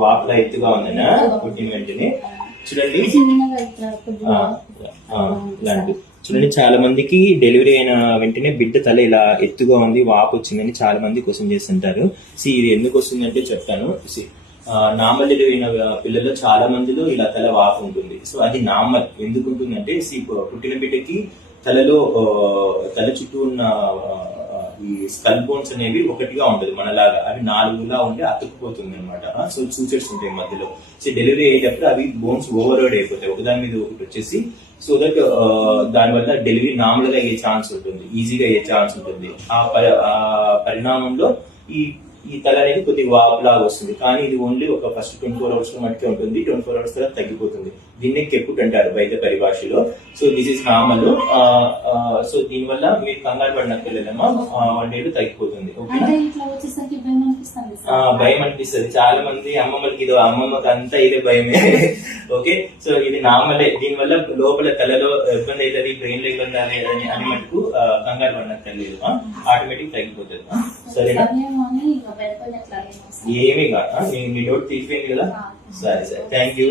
వాపులా ఎత్తుగా ఉందనా? పుట్టిన వెంటనే. చూడండి. ఇలాంటి. చూడండి చాలా మందికి డెలివరీ అయిన వెంటనే బిడ్డ తల ఇలా ఎత్తుగా ఉంది వాపు వచ్చిందని చాలా మంది క్వశ్చన్ చేస్తుంటారు. సి ఇది ఎందుకు వస్తుందంటే చెప్తాను. సి నార్మల్ డెలివరీ అయిన పిల్లల్లో చాలా మందిలో ఇలా తల వాపు ఉంటుంది. సో అది నార్మల్. ఎందుకు ఉంటుందంటే సి పుట్టిన బిడ్డకి తలలో తల చుట్టూ ఉన్న ఈ స్కల్ బోన్స్ అనేవి ఒకటిగా ఉంటుంది మనలాగా. అవి నాలుగులా ఉండి అతుక్కుపోతుంది అనమాట సో సూచర్స్ ఉంటాయి మధ్యలో. సో డెలివరీ అయ్యేటప్పుడు అవి బోన్స్ ఓవర్లోడ్ అయిపోతాయి. ఒకదాని మీద ఒకటి వచ్చేసి సో దట్ దానివల్ల డెలివరీ నార్మల్గా అయ్యే ఛాన్స్ ఉంటుంది ఈజీగా అయ్యే ఛాన్స్ ఉంటుంది. ఆ ఆ పరిణామంలో ఈ ఈ తల అనేది కొద్దిగా వాపులాగా వస్తుంది. కానీ ఇది ఓన్లీ ఒక ఫస్ట్ ట్వంటీ ఫోర్ అవర్స్ మట్టుకే ఉంటుంది. ట్వంటీ ఫోర్ అవర్స్ తర్వాత తగ్గిపోతుంది. దీన్నే కెప్పుట్ అంటారు వైద్య పరిభాషలో. So this is normal so దీనివల్ల మీరు కంగారు పడినక్కర్లేదమ్మా. వన్ డే తగ్గిపోతుంది. ఓకే భయం అనిపిస్తుంది. చాలా మంది అమ్మమ్మలకి ఇది అమ్మమ్మకి అంతా ఇదే భయమే. ఓకే? సో ఇది నార్మలే. దీనివల్ల లోపల తలలో ఇబ్బంది అవుతుంది బ్రెయిన్లో ఇబ్బంది అని అని మటుకు కంగారు పడినక్కర్లేదు. ఆటోమేటిక్ తగ్గిపోతుంది? సరేనా? ఏమీ కాదు. మీ డౌట్ తీసిపోయింది కదా? సరే సరే. Thank you